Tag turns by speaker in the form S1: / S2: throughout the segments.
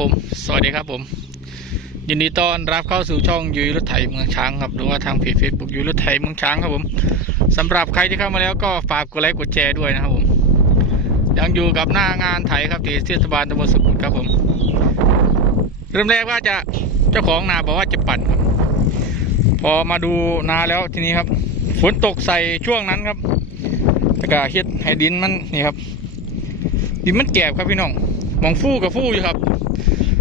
S1: ผม สวัสดีครับผม ยินดีต้อนรับเข้าสู่ช่องยุยรถไถเมืองช้างครับหรือว่าทางเพจเฟซบุ๊กยุยรถไถเมืองช้างครับผมสำหรับใครที่เข้ามาแล้วก็ฝากกดไลค์กดแชร์ด้วยนะครับผม ยังอยู่กับหน้างานไถครับที่เทศบาลตำบลสุขุมครับผม เริ่มแรกว่าจะเจ้าของนาบอกว่าจะปั่นครับ พอมาดูนาแล้วทีนี้ครับฝนตกใส่ช่วงนั้นครับแล้วก็เฮ็ดให้ดินมันนี่ครับดินมันแกบครับพี่น้องมองฟูกับฟูอยู่ครับ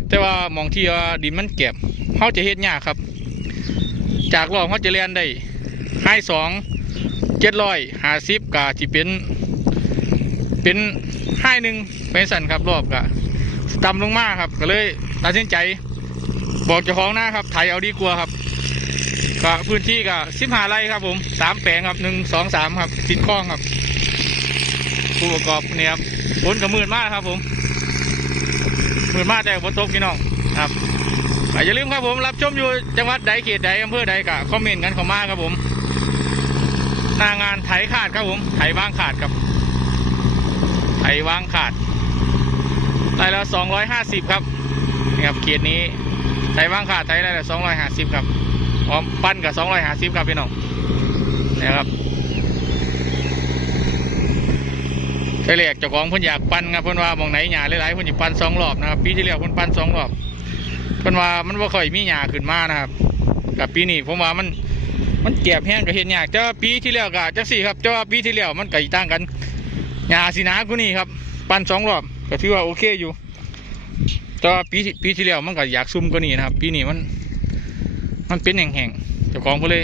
S1: แต่ว่ามองที่ว่าดินมันแกบเขาจะเฮ็ดยากครับ จากรอบเขาจะเรียนได้ให้สองเจ็ดร้อยห้าสิบกาที่เป็นเป็นให้หนึ่งเป็นสันครับรอบกะต่ำลงมากครับ ก็เลยตัดสินใจบอกเจ้าของหน้าครับไทยเอาดีกว่าครับก็พื้นที่ก็สิบห้าไร่ครับผมสามแปลงครับหนึ่งสองสามครับติดคลองครับผู้ประกอบเนี่ยครับฝนกับมืดมากครับผม มืดมาแต่ฝนตกพี่น้องครับอย่าลืมครับผมรับชมอยู่จังหวัดใดเขตใดอำเภอใดกะคอมเมนต์กันเข้ามาครับผมหน้างานไถขาดครับผมไถวางขาดครับไถวางขาดไร่ละสองร้อยห้าสิบครับนี่ครับเขตนี้ไถวางขาดไถไร่ละสองร้อยห้าสิบครับพร้อมปั้นกับสองร้อยห้าสิบครับพี่น้องนะครับ ไปแรกเจ้าของเพิ่นอยากปั้นครับเพิ่นว่ามองไหนหญ้าหลายๆเพิ่นสิปั้นสองรอบนะครับปีที่แล้วเพิ่นปั้นสองรอบเพิ่นว่ามันบ่ค่อยมีหญ้าขึ้นมานะครับกับปีนี้ผมว่ามันมันเก็บแห้งก็เฮ็ดยากแต่ว่าปีที่แล้วก็จังซี่ครับแต่ว่าปีที่แล้วมันก็ต่างกันหญ้าสิหนากูนี่ครับ ปั้นสองรอบก็ถือว่าโอเคอยู่แต่ว่าปีปีที่แล้วมันก็อยากซุ่มกว่านี้นะครับ ปีนี้มัน มันเป็นแห้งๆเจ้าของเพิ่นเลย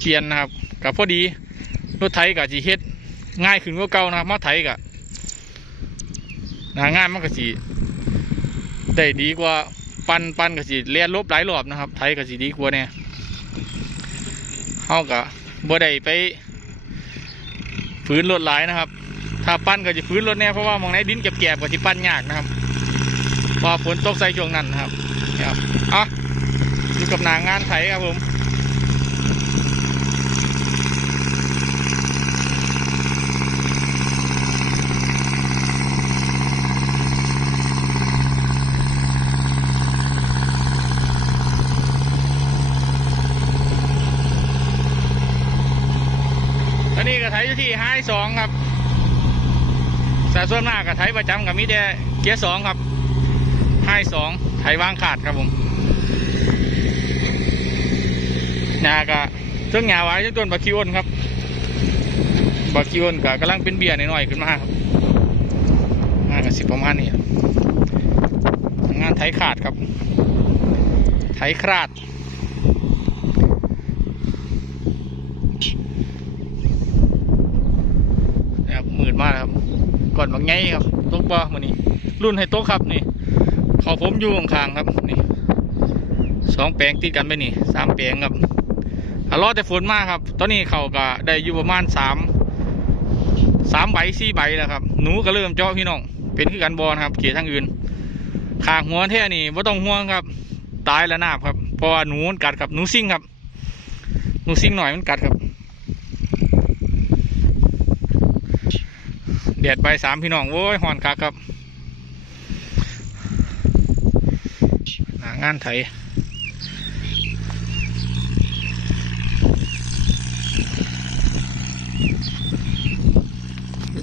S1: เปลี่ยนนะครับก็พอดีรถไถก็สิเฮ็ด ง่ายขึ้นกว่าเก่านะครับมาไถกะนางานมันก็สีได้ดีกว่าปันปันก็สีเลียนลบหลายรอบนะครับ ไถก็สีดีกว่าเนี่ยเฮากะบ่ได้ไปฝืนรถหลายนะครับ ถ้าปั้นก็จะฝืนรถแน่เพราะว่ามองไหนดินแกบๆก็จะปั้นยากนะครับพอฝนตกใส่ช่วงนั้นนะครับนะครับอะอยู่กับนางานไถครับผม ก็ไถอยู่ที่ไฮสองครับแต่ส่วนมากก็ไถประจำกับมีแต่เกียร์สองครับไฮสองไถวางขาดครับผมหญ้าก็เครื่องหญ้าไว้ที่ต้นบักคิวอนครับบักคิวอนก็กำลังเป็นเบียร์หน่อยๆขึ้นมาครับงานก็สิประมาณนี้งานไถขาดครับ ไถคราด นะครับหมื่นมาก ครับก่อนบางไงครับตกบ่มือนี้ รุ่นให้โต๊ะครับนี่เขาผมอยู่ข้างๆครับนี่สองแปลงติดกันไปนี่สามแปลงครับอารอดแต่ฝนมากครับ ตอนนี้เขาก็ได้อยู่ประมาณสามสามใบสี่ใบแล้วครับ หนูก็เริ่มเจาะพี่น้อง เป็นคือกันบอลครับเขียทางอื่นขางหัวแท่นี่ว่าต้องห่วงครับ ตายแล้วนาบครับ เพราะว่าหนูมันกัดครับ หนูซิ่งครับ หนูซิ่งหน่อยมันกัดครับ แดดใบสามพี่น้องโว้ยหอนคักครับหนางานไถ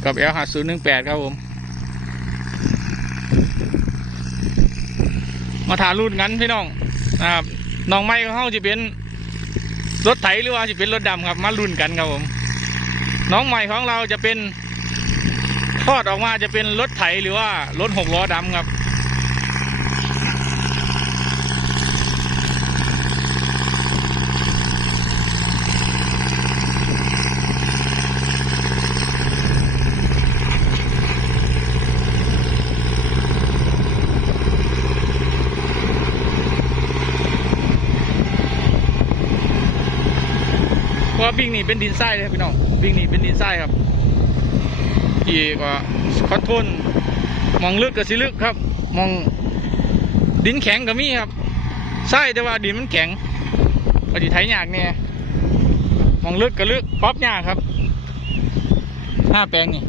S1: กับเอลหาศูนย์หนึ่งแปดครับผม มาถารุ่นกันพี่น้องนะครับน้องไม้เขาจะเป็นรถไถหรือว่าจะเป็นรถดำครับ มารุ่นกันครับผม น้องใหม่ของเราจะเป็น ทอดออกมาจะเป็นรถไถหรือว่ารถหกล้อดำครับ เพราะว่าบิ่งนี่เป็นดินทรายเลยครับพี่น้องบิ่งนี่เป็นดินทรายครับ อีกว่าคอนโทรลมองลึกกับสิลึกครับมองดินแข็งกับมีครับใช่แต่ว่าดินมันแข็งก็ดีไถยากเนี่ยมองลึกกับลึกป๊อปยากครับห้าแปลงนี่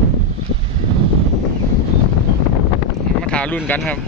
S1: มาถารุ่นกันครับ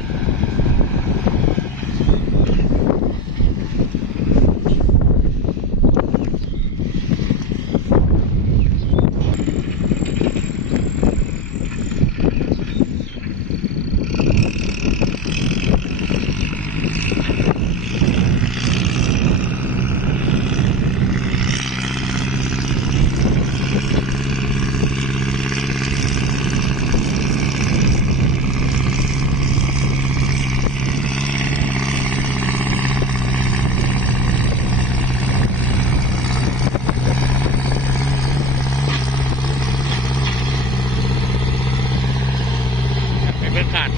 S1: เป็นเพื่อนขาด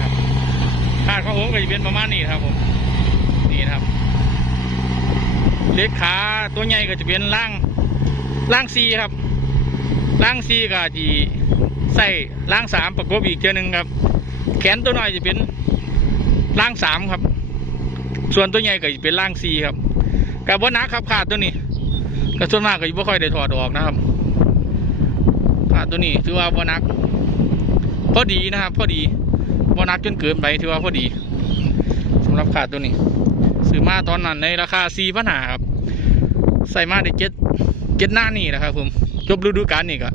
S1: ครับขาดของผมก็จะเป็นประมาณนี้ครับผมนี่นะครับเล็กขาตัวใหญ่ก็จะเป็นล่างล่างซีครับล่างซีก็จะใส่ล่างสามประกบอีกเทียนึงครับ แขนตัวน้อยจะเป็นล่างสามครับ ส่วนตัวใหญ่ก็จะเป็นล่างซีครับกับว่านักครับขาดตัวนี้ก็ส่วนมากก็จะไม่ค่อยได้ถอดออกนะครับขาดตัวนี้ถือว่าว่านัก พอดีนะครับ พอดี บนักจนเกินไปถือว่าพอดีสำหรับขาดตัวนี้ ซื้อมาตอนนั้นในราคาสี่พันหาครับ ใส่มาได้เจ็ดเจ็ดหน้านี่นะครับผมจบฤดูกาลนี่ก็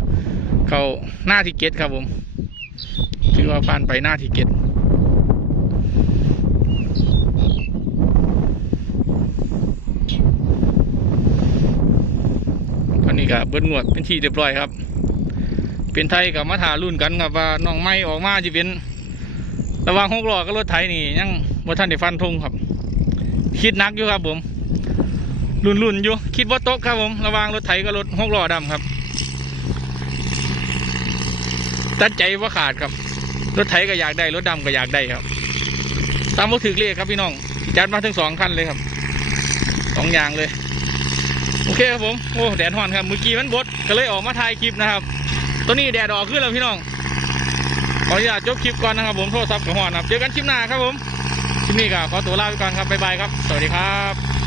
S1: เขาหน้าที่เจ็ดครับผมถือว่าผ่านไปหน้าที่เจ็ตอนนี้ก็เบิ้ลงวดเป็นที่เรียบร้อยครับ เป็นไทยกับมาถารุ่นกันครับว่าน้องไม้ออกมาจะเป็น ระว่างหกล้อกับรถไถนี่ยังบ่ทันได้ฟันธงครับ คิดนักอยู่ครับผมรุนรุนอยู่ คิดว่าโตกครับผมระว่างรถไถกับรถหกล้อดำครับ ตัดใจว่าขาดครับ รถไถก็อยากได้ รถดำก็อยากได้ครับ ตามว่าถือเลขครับพี่น้อง จัดมาถึงสองคันเลยครับสองอย่างเลย โอเคครับผม โอ้แดดฮ้อนครับ เมื่อกี้มันบดก็เลยออกมาถ่ายคลิปนะครับ ตัวนี้แดดออกขึ้นแล้วพี่น้อง ขออนุญาตจบคลิปก่อนนะครับผมโทรศัพท์กับหอนครับเจอกันคลิปหน้าครับผมคลิปนี้ก็ขอตัวลาไปก่อนครับบ๊ายบายครับ สวัสดีครับ